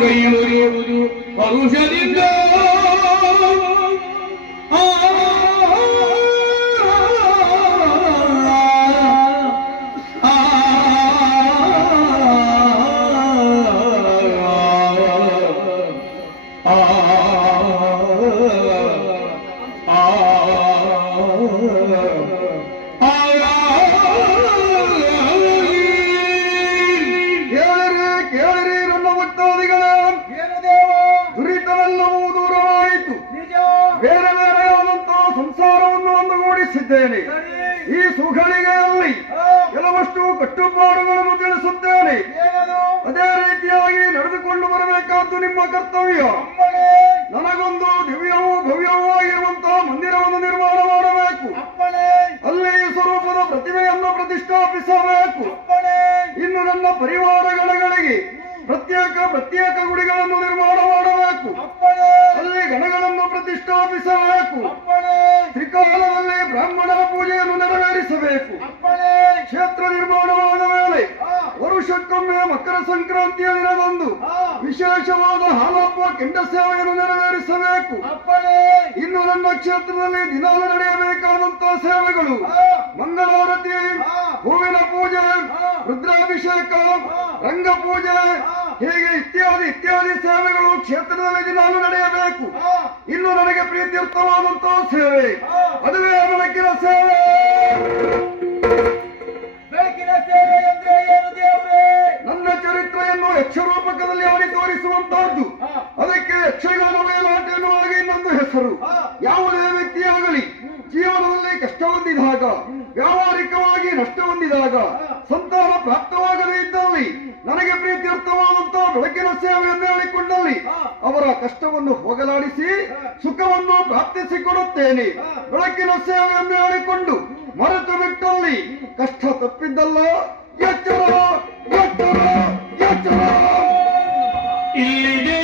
ಕೈಯುವುದು ಪರುಷದಿಂದ ಈ ಸುಗಳಿಗೆಯಲ್ಲಿ ಕೆಲವಷ್ಟು ಕಟ್ಟುಪಾಡುಗಳನ್ನು ತಿಳಿಸುತ್ತೇನೆ. ಅದೇ ರೀತಿಯಾಗಿ ನಡೆದುಕೊಂಡು ಬರಬೇಕಾದ್ದು ನಿಮ್ಮ ಕರ್ತವ್ಯ. ನನಗೊಂದು ದಿವ್ಯವೂ ಭವ್ಯವೂ ಆಗಿರುವಂತಹ ಮಂದಿರವನ್ನು ನಿರ್ಮಾಣ ಮಾಡಬೇಕು. ಅಲ್ಲಿ ಸ್ವರೂಪದ ಪ್ರತಿಮೆಯನ್ನು ಪ್ರತಿಷ್ಠಾಪಿಸಬೇಕು. ಇನ್ನು ನನ್ನ ಪರಿವಾರಗಳಿಗೆ ಪ್ರತ್ಯೇಕ ಗುಡಿಗಳನ್ನು ನಿರ್ಮಾಣ ಮಾಡಬೇಕು. ಅಲ್ಲಿ ಗಣಗಳನ್ನು ಪ್ರತಿಷ್ಠಾಪಿಸಬೇಕು. ತ್ರಿಕಾಲದಲ್ಲಿ ಬ್ರಾಹ್ಮಣರ ಪೂಜೆಯನ್ನು ನೆರವೇರಿಸಬೇಕು. ಕ್ಷೇತ್ರ ನಿರ್ಮಾಣವಾದ ಮೇಲೆ ವರುಷಕ್ಕೊಮ್ಮೆ ಮಕರ ಸಂಕ್ರಾಂತಿಯ ದಿನದಂದು ವಿಶೇಷವಾದ ಹಾಲಪ್ಪ ಕೆಂಡ ಸೇವೆಯನ್ನು ನೆರವೇರಿಸಬೇಕು. ಇನ್ನು ನನ್ನ ಕ್ಷೇತ್ರದಲ್ಲಿ ದಿನಾಲು ನಡೆಯಬೇಕಾದಂತಹ ಸೇವೆಗಳು ಮಂಗಳಾರತಿ, ಹೂವಿನ ಪೂಜೆ, ರುದ್ರಾಭಿಷೇಕ, ರಂಗಪೂಜೆ, ಹೀಗೆ ಇತ್ಯಾದಿ ಸೇವೆಗಳು ಕ್ಷೇತ್ರದಲ್ಲಿ ದಿನಾಲು ನಡೆಯಬೇಕು. ಇನ್ನು ನನಗೆ ಪ್ರೀತ್ಯರ್ಥವಾದಂತಹ ಸೇವೆ ಅದುವೇ ಬೆಳಕಿನ ಸೇವೆ. ಬೆಳಕಿನ ಸೇವೆ ಅಂದ್ರೆ ಏನು ದೇವರೇ? ನನ್ನ ಚರಿತ್ರೆಯನ್ನು ಯಕ್ಷರೂಪಕದಲ್ಲಿ ಆಡಿ ತೋರಿಸುವಂತಹದ್ದು. ಅದಕ್ಕೆ ಯಕ್ಷಗಾನ ವೇಲಾಟ ಎನ್ನುವಾಗ ಇನ್ನೊಂದು ಹೆಸರು. ಯಾವುದೇ ವ್ಯಕ್ತಿಯಾಗಲಿ ಜೀವನದಲ್ಲಿ ಕಷ್ಟ ಹೊಂದಿದಾಗ, ವ್ಯಾವಹಾರಿಕವಾಗಿ ನಷ್ಟ ಹೊಂದಿದಾಗ, ಸಂತಾನ ಪ್ರಾಪ್ತವಾಗದೇ ಇದ್ದಲ್ಲಿ, ನನಗೆ ಪ್ರೀತ್ಯರ್ಥವಾದಂತಹ ಬೆಳಕಿನ ಸೇವೆಯನ್ನು ಹೇಳಿಕೊಂಡಲ್ಲಿ ಅವರ ಕಷ್ಟವನ್ನು ಹೋಗಲಾಡಿಸಿ ಸುಖವನ್ನು ಪ್ರಾಪ್ತಿಸಿಕೊಡುತ್ತೇನೆ. ಬೆಳಕಿನ ಸೇವೆಯನ್ನು ಹೇಳಿಕೊಂಡು ಮರೆತು ಬಿಟ್ಟಲ್ಲಿ ಕಷ್ಟ ತಪ್ಪಿದ್ದಲ್ಲ. ಎಚ್ಚರ ಎಚ್ಚರ ಎಚ್ಚರ. ಇಲ್ಲಿದೆ